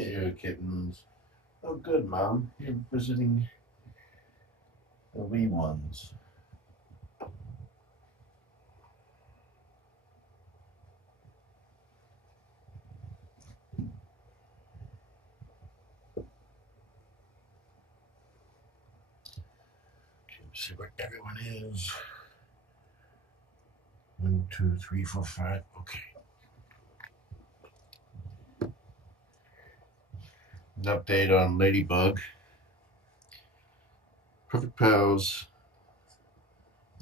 Hey, kittens. Oh, good, Mom. You're visiting the wee ones. Okay, let's see where everyone is. 1, 2, 3, 4, 5. Okay. An update on Ladybug. Purrfect Pals.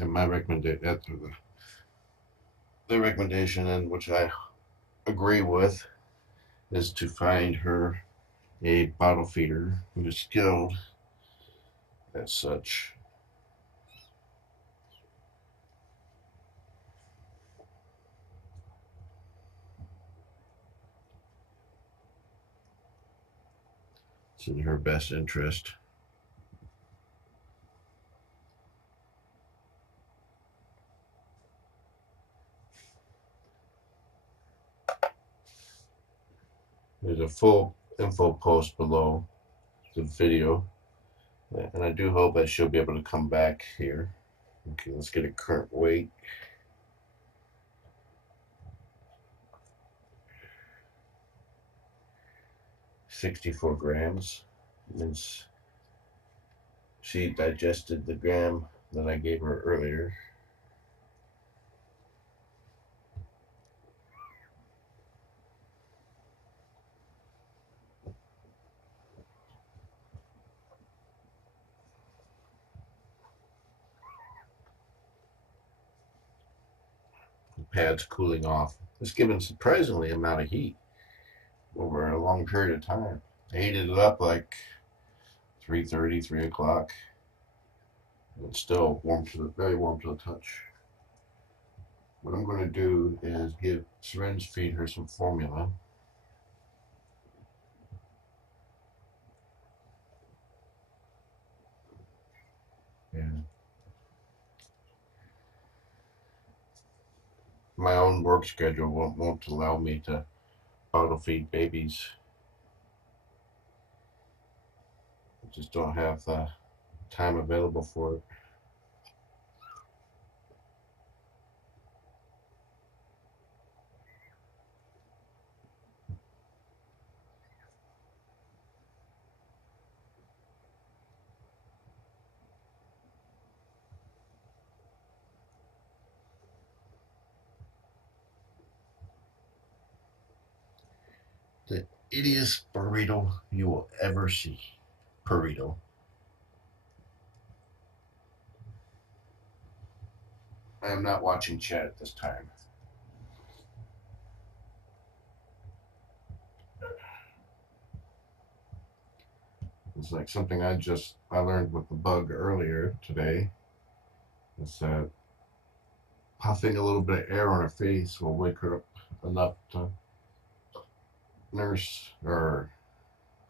And my recommendation, the recommendation, and which I agree with, is to find her a bottle feeder who is skilled as such. It's in her best interest. There's a full info post below the video, and I do hope that she'll be able to come back here. Okay, let's get a current weight. 64 grams. Means she digested the gram that I gave her earlier. The pad's cooling off. It's given surprisingly amount of heat over a long period of time. I heated it up like 3:30, 3 o'clock. It's still warm to the very warm to the touch. What I'm going to do is syringe feed her some formula. And my own work schedule won't allow me to bottle feed babies. I just don't have the time available for it. The ittiest burrito you will ever see. Burrito. I am not watching chat at this time. It's like something I learned with the bug earlier today. Is that puffing a little bit of air on her face will wake her up enough to nurse or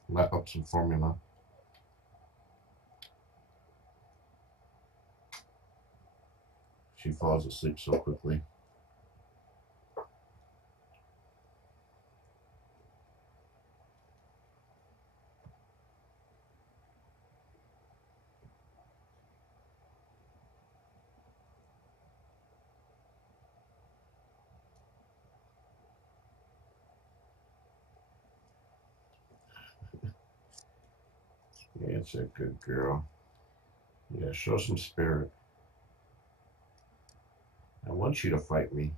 lap up some formula. She falls asleep so quickly. Yeah, it's a good girl. Yeah, show some spirit. I want you to fight me.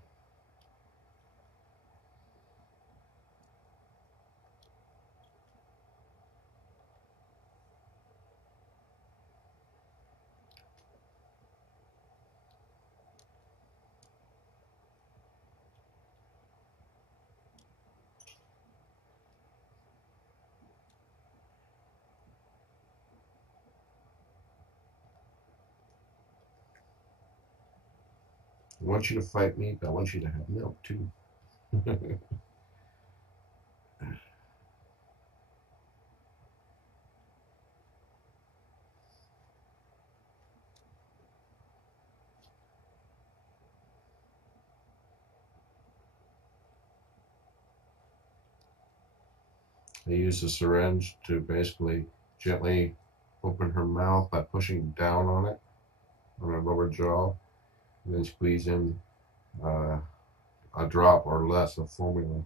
I want you to fight me, but I want you to have milk too. I use a syringe to basically gently open her mouth by pushing down on it, on her lower jaw, and then squeeze in a drop or less of formula.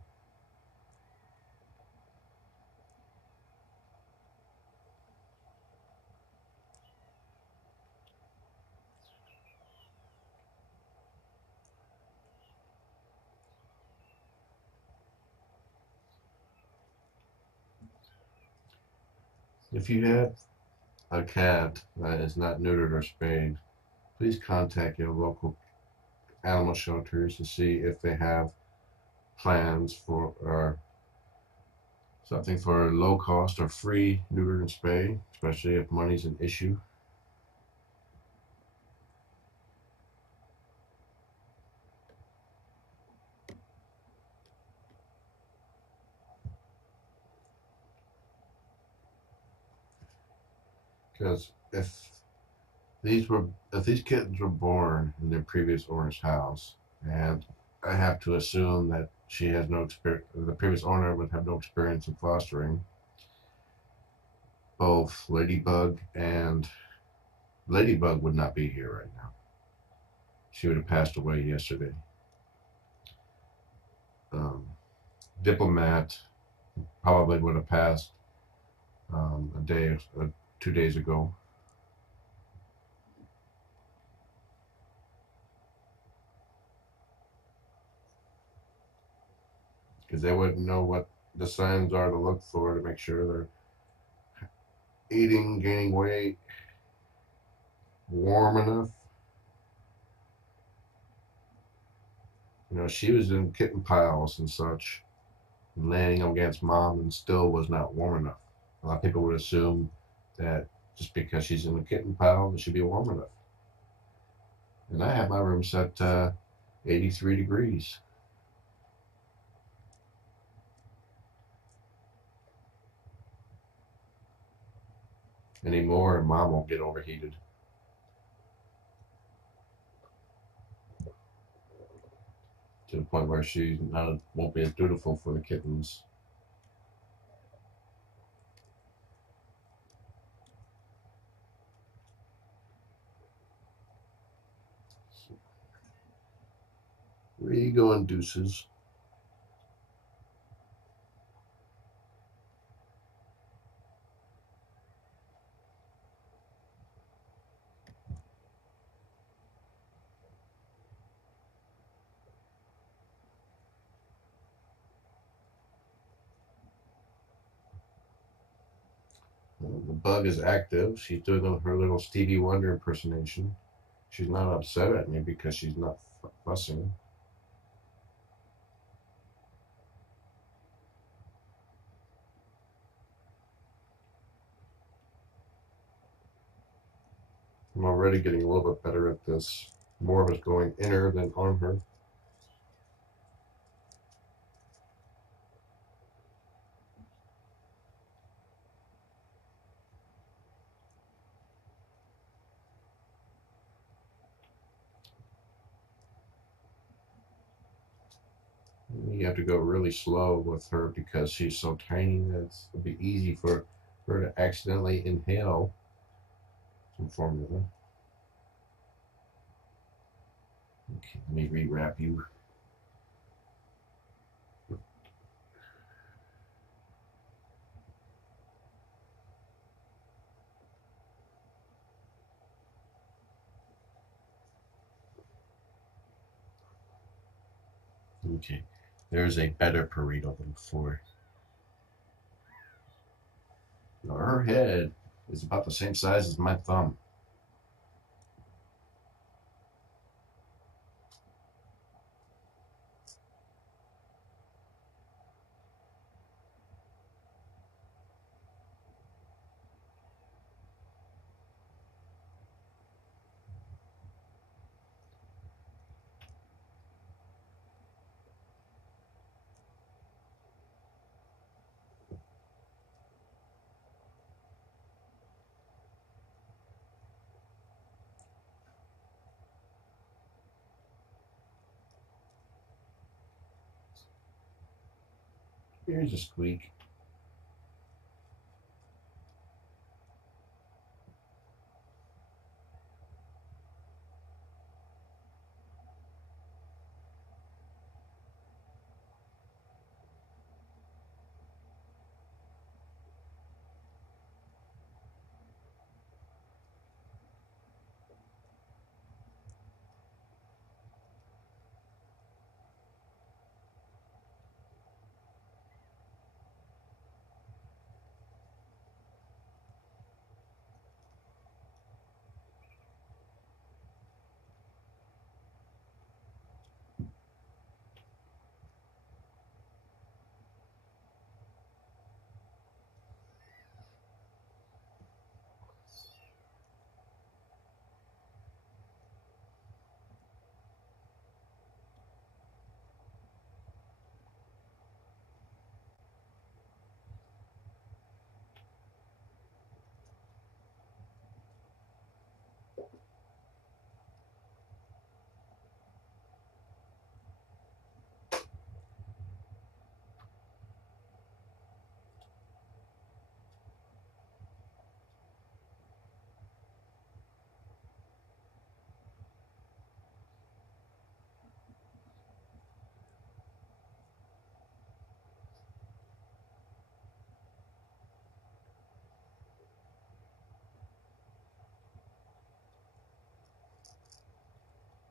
If you have a cat that is not neutered or spayed, please contact your local animal shelters to see if they have plans for or something for low cost or free neuter and spay, especially if money's an issue. Because if these kittens were born in their previous owner's house, and I have to assume that she has no experience, the previous owner would have no experience in fostering. Both Ladybug would not be here right now. She would have passed away yesterday. Um, Diplomat probably would have passed a day, 2 days ago. Because they wouldn't know what the signs are to look for to make sure they're eating, gaining weight, warm enough. You know, she was in kitten piles and such, laying against mom, and still was not warm enough. A lot of people would assume that just because she's in a kitten pile, it should be warm enough. And I have my room set 83 degrees. Anymore, and mom won't get overheated. To the point where she won't be as dutiful for the kittens. Where are you going, Deuces? The bug is active. She's doing her little Stevie Wonder impersonation. She's not upset at me because she's not fussing. I'm already getting a little bit better at this. More of it's going inner than on her. You have to go really slow with her because she's so tiny that it'll be easy for her to accidentally inhale some formula. Okay, let me rewrap you. Okay, there's a better burrito than before. Now, her head is about the same size as my thumb. Here's a squeak.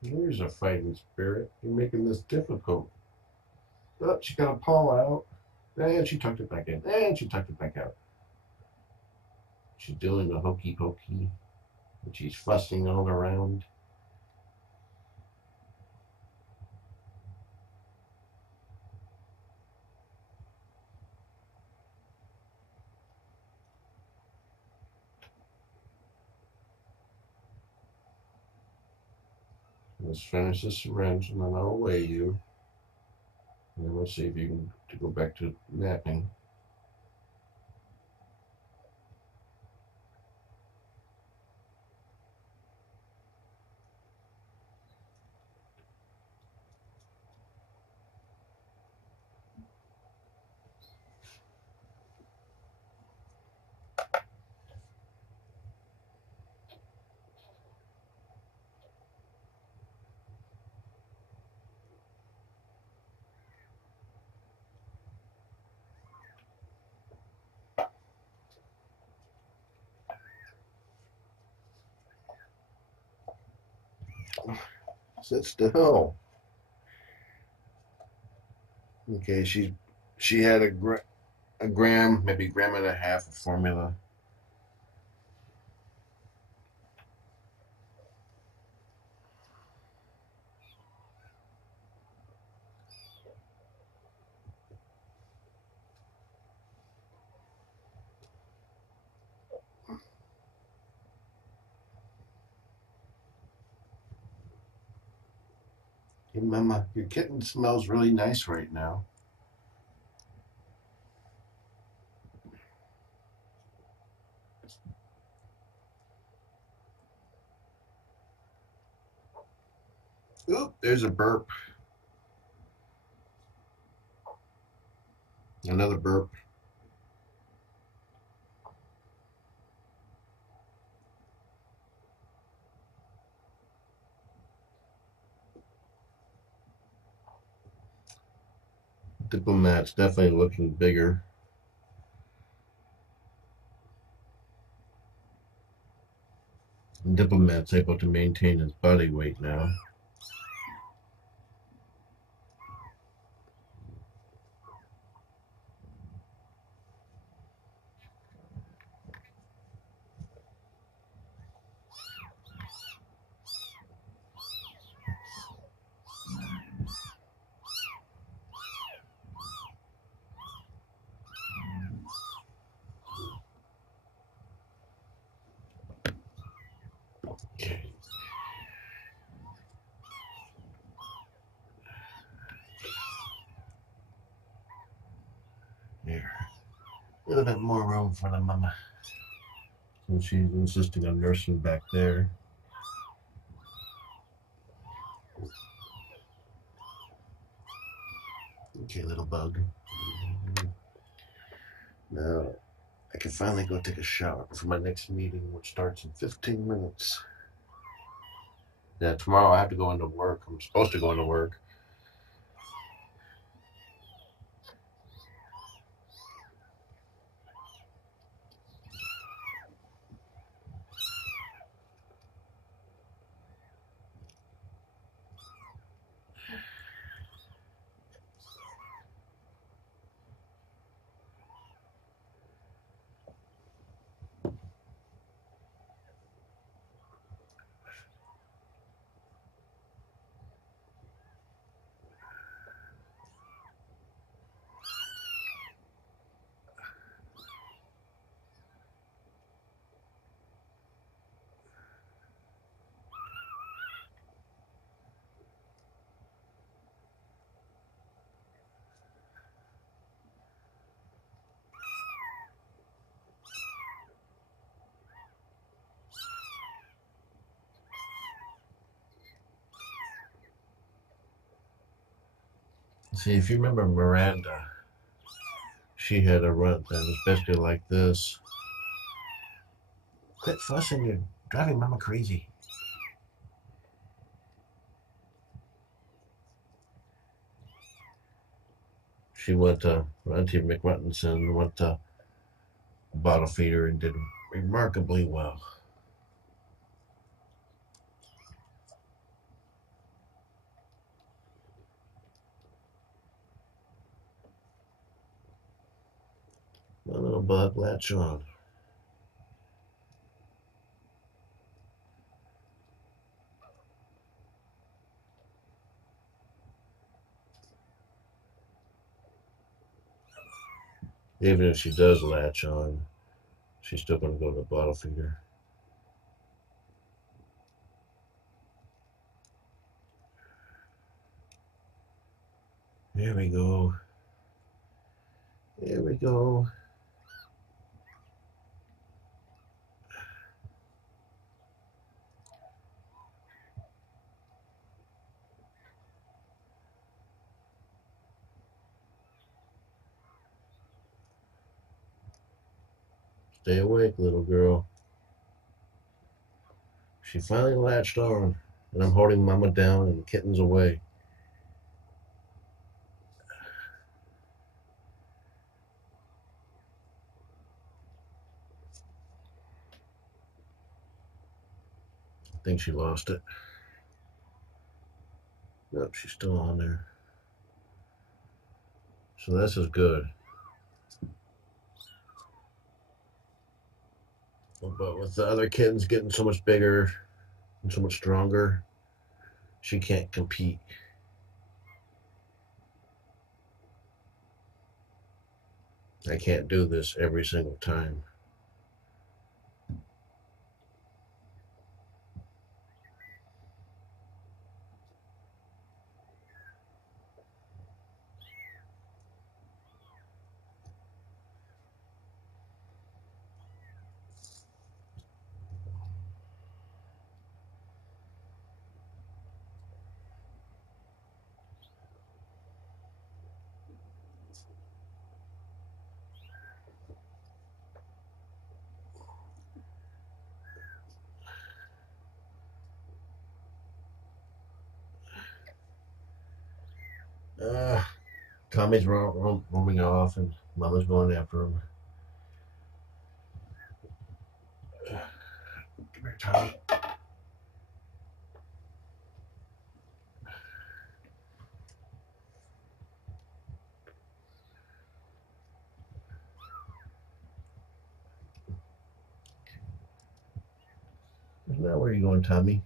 Here's a fighting spirit. You're making this difficult. Oh, she got a paw out. And she tucked it back in. And she tucked it back out. She's doing the hokey pokey. And she's fussing all around. Let's finish the syringe and then I'll weigh you. And then we'll see if you can go back to napping. Sit still. Okay, she had a gram, maybe a gram and a half of formula. Hey, Mama, your kitten smells really nice right now. Oop, there's a burp. Another burp. Diplomat's definitely looking bigger. And Diplomat's able to maintain his body weight now. Okay. Here. A little bit more room for the mama. So she's insisting on nursing back there. Okay, little bug. Now, I can finally go take a shower for my next meeting, which starts in 15 minutes. Yeah, tomorrow I have to go into work. I'm supposed to go into work. See, if you remember Miranda, she had a rut that was basically like this. Quit fussing, you're driving Mama crazy. She went to Auntie McMuttinson, went to bottle feeder and did remarkably well. little bug, latch on. Even if she does latch on, she's still going to go to the bottle feeder. There we go. There we go. Stay awake, little girl. She finally latched on, and I'm holding Mama down and the kittens away. I think she lost it. Nope, she's still on there. So this is good. But with the other kittens getting so much bigger and so much stronger, she can't compete. I can't do this every single time. Tommy's roaming off, and Mama's going after him. Come here, Tommy. Isn't that where you going, Tommy?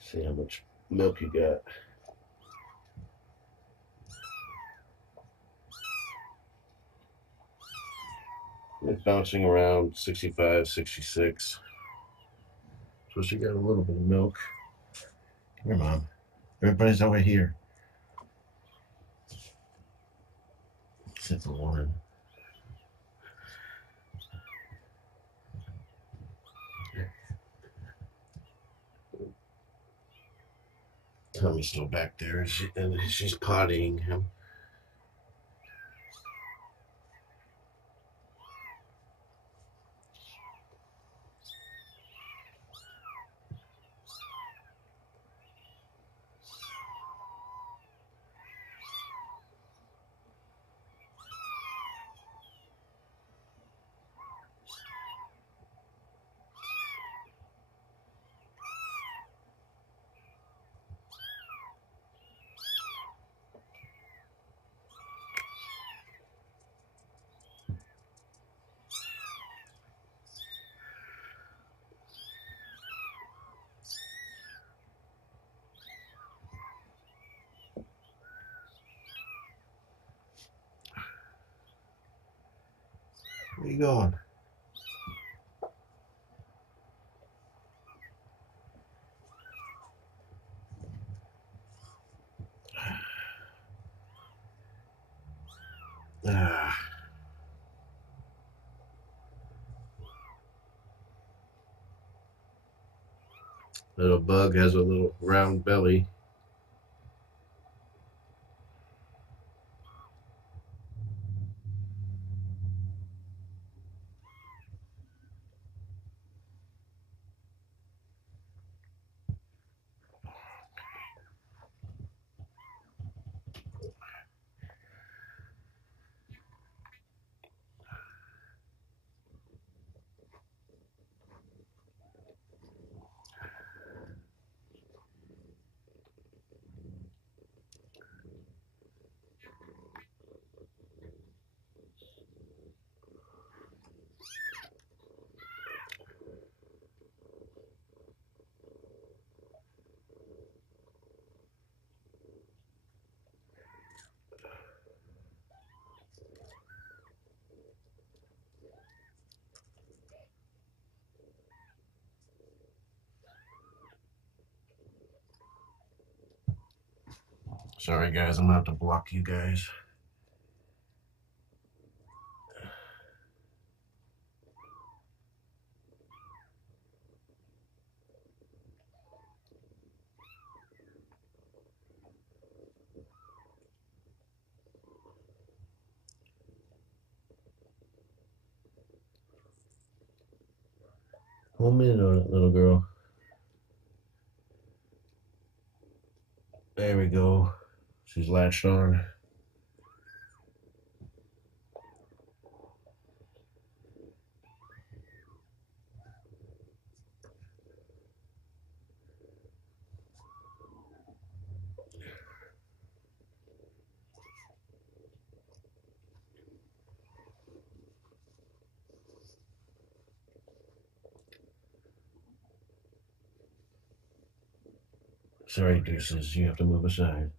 See how much milk you got. It's bouncing around 65, 66. So she got a little bit of milk. Come here, Mom. Everybody's over here. Except for one. Tommy's still back there, and she's pottying him. Where you going? Ah. Little bug has a little round belly. Sorry guys, I'm gonna have to block you guys. Hold me in on it, little girl. There we go. She's latched on. Sorry, Deuces, you have to move aside.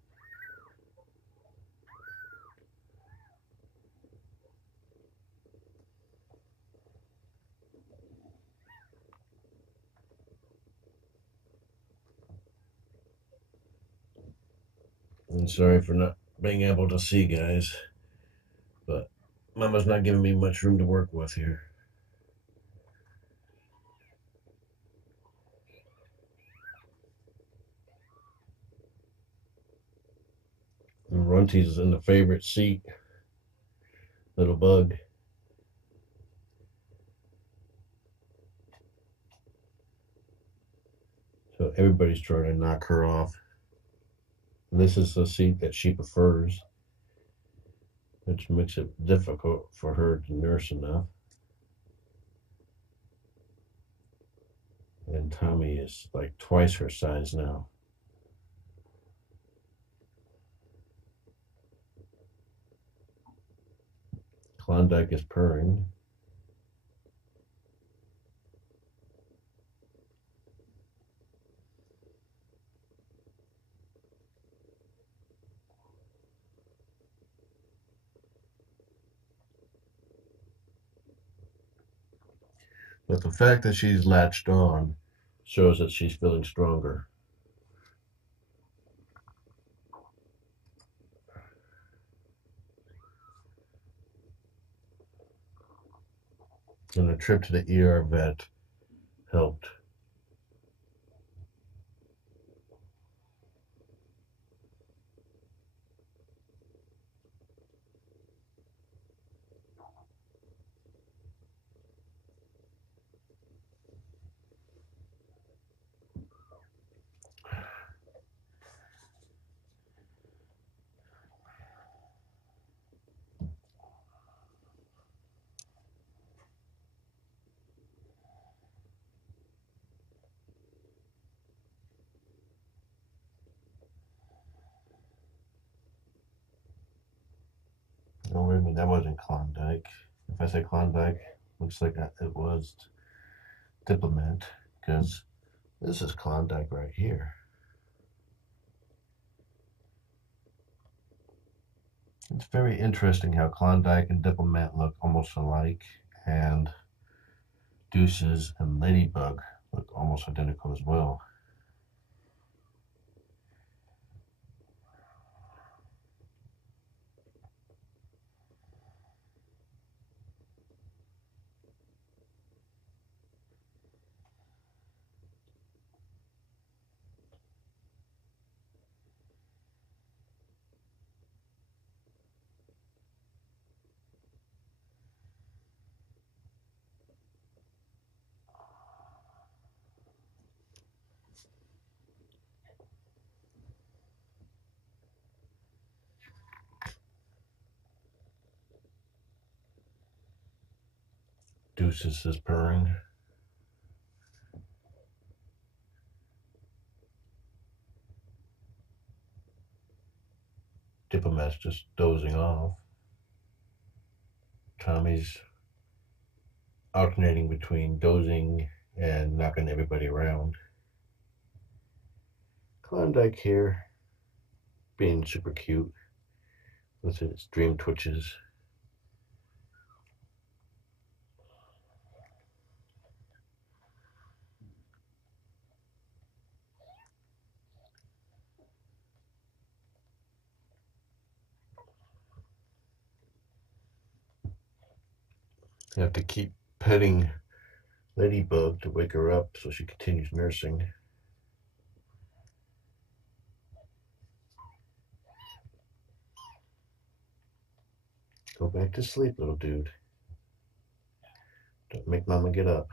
And sorry for not being able to see, guys, but Mama's not giving me much room to work with here. And Runty's in the favorite seat. Little bug. So everybody's trying to knock her off. And this is the seat that she prefers, which makes it difficult for her to nurse enough. And Tommy is like twice her size now. Klondike is purring. But the fact that she's latched on shows that she's feeling stronger. And a trip to the ER vet helped. Oh, wait a minute, that wasn't Klondike. If I say Klondike, looks like it was Diplomat, because this is Klondike right here. It's very interesting how Klondike and Diplomat look almost alike, and Deuces and Ladybug look almost identical as well. Deuces is purring. Diplomat's just dozing off. Tommy's alternating between dozing and knocking everybody around. Klondike here, being super cute with its dream twitches. I have to keep petting Ladybug to wake her up so she continues nursing. Go back to sleep, little dude. Don't make Mama get up.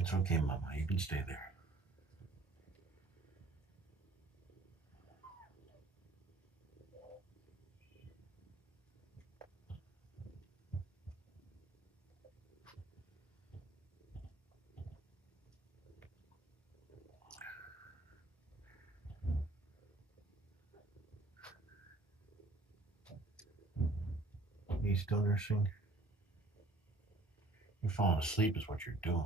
It's okay, Mama. You can stay there. Are you still nursing? You're falling asleep is what you're doing.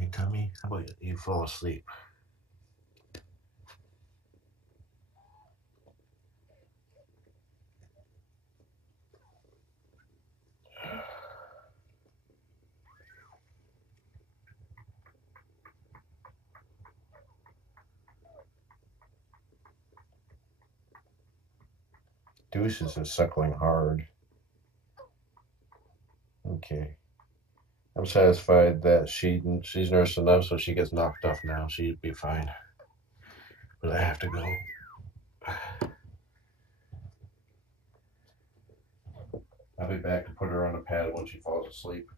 Hey, Tommy, how about you fall asleep? Deuces is suckling hard. Okay. I'm satisfied that she's nursed enough so she gets knocked off now. She'd be fine. But I have to go. I'll be back to put her on the pad when she falls asleep.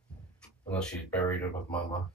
Unless she's buried with Mama.